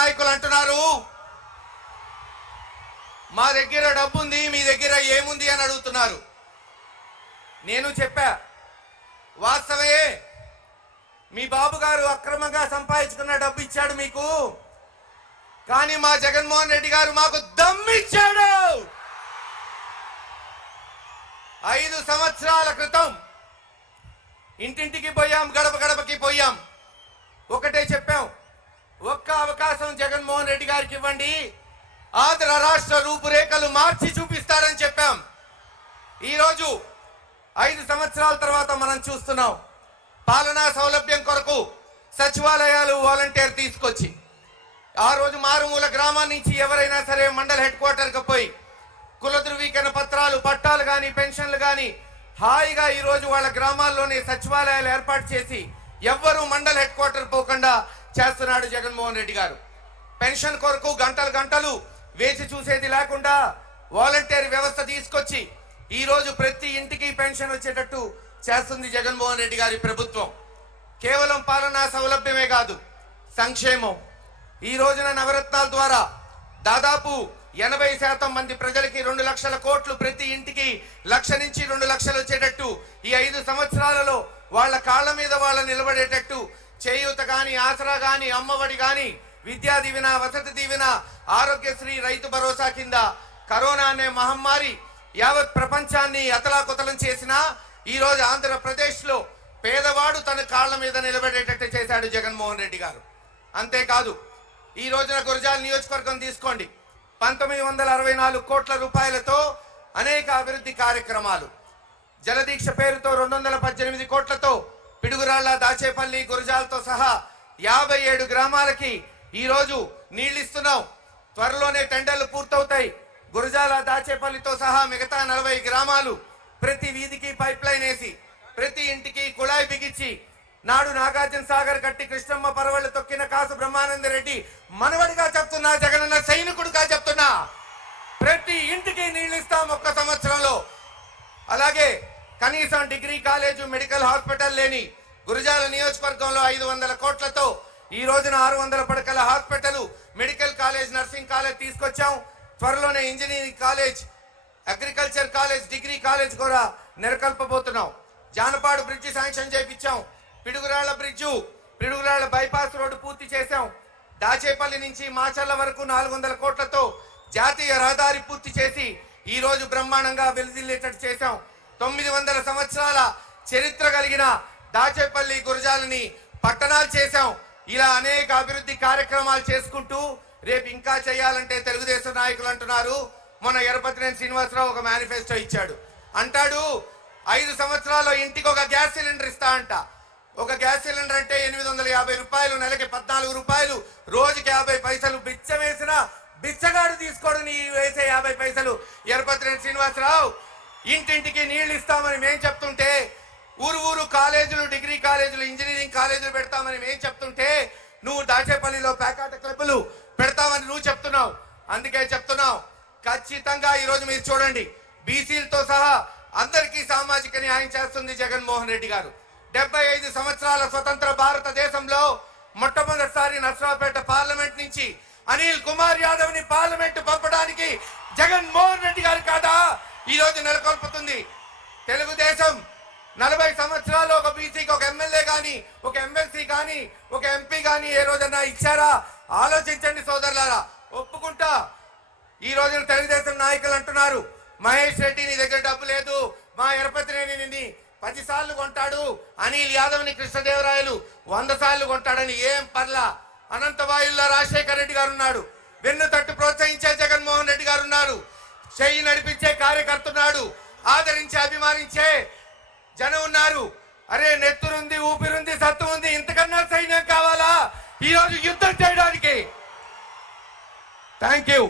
నాయకులు అంటున్నారు మా దగ్గర డబ్బుంది, మీ దగ్గర ఏముంది అని అడుగుతున్నారు. నేను చెప్పా, వాస్తవే, మీ బాబు గారు అక్రమంగా సంపాదించుకున్న డబ్బు ఇచ్చాడు మీకు, కానీ మా జగన్మోహన్ రెడ్డి గారు మాకు దమ్మిచ్చాడు. 5 సంవత్సరాల క్రితం ఇంటింటికి పోయాం, గడప గడపకి పోయాం. ఒకటే చెప్పాం, ఒక్క అవకాశం జగన్మోహన్ రెడ్డి గారికి ఇవ్వండి, ఆంధ్ర రాష్ట్ర రూపురేఖలు మార్చి చూపిస్తారని చెప్పాం. ఈరోజు 5 సంవత్సరాల తర్వాత మనం చూస్తున్నాం, పాలనా సౌలభ్యం కొరకు సచివాలయాలు వాలంటీర్ తీసుకొచ్చి, ఆ రోజు మారుమూల గ్రామం నుంచి ఎవరైనా సరే మండల హెడ్ క్వార్టర్కి పోయి కుల ధృవీకరణ పత్రాలు, పట్టాలు కానీ పెన్షన్లు కానీ హాయిగా ఈరోజు వాళ్ళ గ్రామాల్లోనే సచివాలయాలు ఏర్పాటు చేసి ఎవ్వరూ మండల హెడ్ క్వార్టర్ పోకుండా చేస్తున్నాడు జగన్మోహన్ రెడ్డి గారు. పెన్షన్ కొరకు గంటలు గంటలు వేచి చూసేది లేకుండా వాలంటీర్ వ్యవస్థ తీసుకొచ్చి ఈరోజు ప్రతి ఇంటికి పెన్షన్ వచ్చేటట్టు చేస్తుంది జగన్మోహన్ రెడ్డి గారి ప్రభుత్వం. కేవలం పాలనా సౌలభ్యమే కాదు, సంక్షేమం. ఈ రోజున నవరత్నాల ద్వారా దాదాపు 80% మంది ప్రజలకి 2 లక్షల కోట్లు, ప్రతి ఇంటికి 1 నుంచి 2 లక్షలు వచ్చేటట్టు ఈ 5 సంవత్సరాలలో వాళ్ళ కాళ్ళ మీద వాళ్ళ నిలబడేటట్టు చేయూత గాని, ఆసరా గాని, అమ్మఒడి గాని, విద్యా దీవెన, వసతి దీవెన, ఆరోగ్యశ్రీ, రైతు భరోసా కింద కరోనా అనే మహమ్మారి యావత్ ప్రపంచాన్ని అతలాకుతలం చేసినా ఈ రోజు ఆంధ్రప్రదేశ్ లో పేదవాడు తన కాళ్ళ మీద నిలబడేటట్టు చేశాడు జగన్మోహన్ రెడ్డి గారు. అంతేకాదు, ఈ రోజున గురజాల నియోజకవర్గం తీసుకోండి, 1964 కోట్ల రూపాయలతో అనేక అభివృద్ధి కార్యక్రమాలు, జలదీక్ష పేరుతో 218 కోట్లతో పిడుగురాళ్ల, దాచేపల్లి, గురజాలతో సహా 57 గ్రామాలకి ఈ రోజు నీళ్లిస్తున్నాం. త్వరలోనే టెండర్లు పూర్తవుతాయి. గురజాల, దాచేపల్లితో సహా మిగతా 40 గ్రామాలు ప్రతి వీధికి పైప్ లైన్ వేసి ప్రతి ఇంటికి కుళాయి బిగించి నాడు నాగార్జున సాగర్ కట్టి కృష్ణమ్మ పరవళ్లు తొక్కిన కాసు బ్రహ్మానంద రెడ్డి మనవడిగా చెప్తున్నా, జగనన్న సైనికుడిగా చెప్తున్నా, ప్రతి ఇంటికి నీళ్లు ఇస్తాం 1 సంవత్సరంలో. అలాగే కనీసం డిగ్రీ కాలేజు, మెడికల్ హాస్పిటల్ లేని గురజాల నియోజకవర్గంలో 500 కోట్లతో ఈ రోజున 600 పడకల hospital, medical college, nursing college తీసుకొచ్చాం. త్వరలోనే engineering college, agriculture college, degree college కూడా నెలకొల్పబోతున్నాం. జానపాడు బ్రిడ్జి శాంక్షన్ చేయించాం. Piduguralla bridge, Piduguralla bypass road పూర్తి చేశాం. దాచేపల్లి నుంచి మాచర్ల వరకు 400 కోట్లతో జాతీయ రహదారి పూర్తి చేసి ఈ రోజు బ్రహ్మాండంగా వెలుదిల్లేటట్టు చేశాం. 900 సంవత్సరాల చరిత్ర కలిగిన దాచేపల్లి, గురజాలని పట్టణాలు చేశాం. ఇలా అనేక అభివృద్ధి కార్యక్రమాలు చేసుకుంటూ రేపు ఇంకా చేయాలంటే తెలుగుదేశం నాయకులు అంటున్నారు, మొన్న ఎర్రపతినేని శ్రీనివాసరావు ఒక మేనిఫెస్టో ఇచ్చాడు. అంటాడు 5 సంవత్సరాల్లో ఇంటికి ఒక గ్యాస్ సిలిండర్ ఇస్తా అంట. ఒక గ్యాస్ సిలిండర్ అంటే 850 రూపాయలు, నెలకి 14 రూపాయలు, రోజుకి 50 పైసలు. బిచ్చ వేసిన బిచ్చగాడు తీసుకోడు నీ వేసే 50 పైసలు. ఎర్రపతినేని శ్రీనివాసరావు ఇంటింటికి నీళ్లు ఇస్తామని మేం చెప్తుంటే, ఊరు కాలేజీలు, డిగ్రీ కాలేజీలు, ఇంజనీరింగ్ కాలేజీలు పెడతామని మేం చెప్తుంటే, నువ్వు దాచేపల్లిలో ప్యాకాట క్లబ్లు పెడతామని నువ్వు చెప్తున్నావు. అందుకే చెప్తున్నావు, ఖచ్చితంగా ఈ రోజు మీరు చూడండి, బీసీలతో సహా అందరికీ సామాజిక న్యాయం చేస్తుంది జగన్మోహన్ రెడ్డి గారు. 75 సంవత్సరాల స్వతంత్ర భారతదేశంలో మొట్టమొదటిసారి నర్సరావుపేట పార్లమెంట్ నుంచి అనిల్ కుమార్ యాదవ్ ని పార్లమెంట్ పంపడానికి జగన్మోహన్ రెడ్డి గారు కాదా ఈ రోజు నెలకొల్పుతుంది. తెలుగుదేశం 40 సంవత్సరాలు ఒక బీసీకి ఒక ఎమ్మెల్యే గాని, ఒక ఎమ్మెల్సీ గాని, ఒక ఎంపీ గాని ఏ రోజన్నా ఇచ్చారా? ఆలోచించండి సోదరులారా. ఒప్పుకుంటా, ఈ రోజున తెలుగుదేశం నాయకులు అంటున్నారు, మహేష్ రెడ్డి నీ దగ్గర డబ్బు లేదు, మా ఎర్రపతినేని 10 సార్లు కొంటాడు, అనిల్ యాదవ్ ని కృష్ణదేవరాయలు 100 సార్లు కొంటాడని. ఏం పర్లా, అనంతవాయుల్లో రాజశేఖర రెడ్డి గారు ఉన్నాడు, వెన్ను తట్టు ప్రోత్సహించే జగన్మోహన్ రెడ్డి గారు ఉన్నారు, చెయ్యి నడిపించే కార్యకర్తున్నాడు, ఆదరించే అభిమానించే జనం ఉన్నారు. అరే నెత్తురుంది, ఊపిరుంది, సత్తు ఉంది, ఇంతకన్నా సైన్యం కావాలా ఈ రోజు యుద్ధం చేయడానికి? Thank you.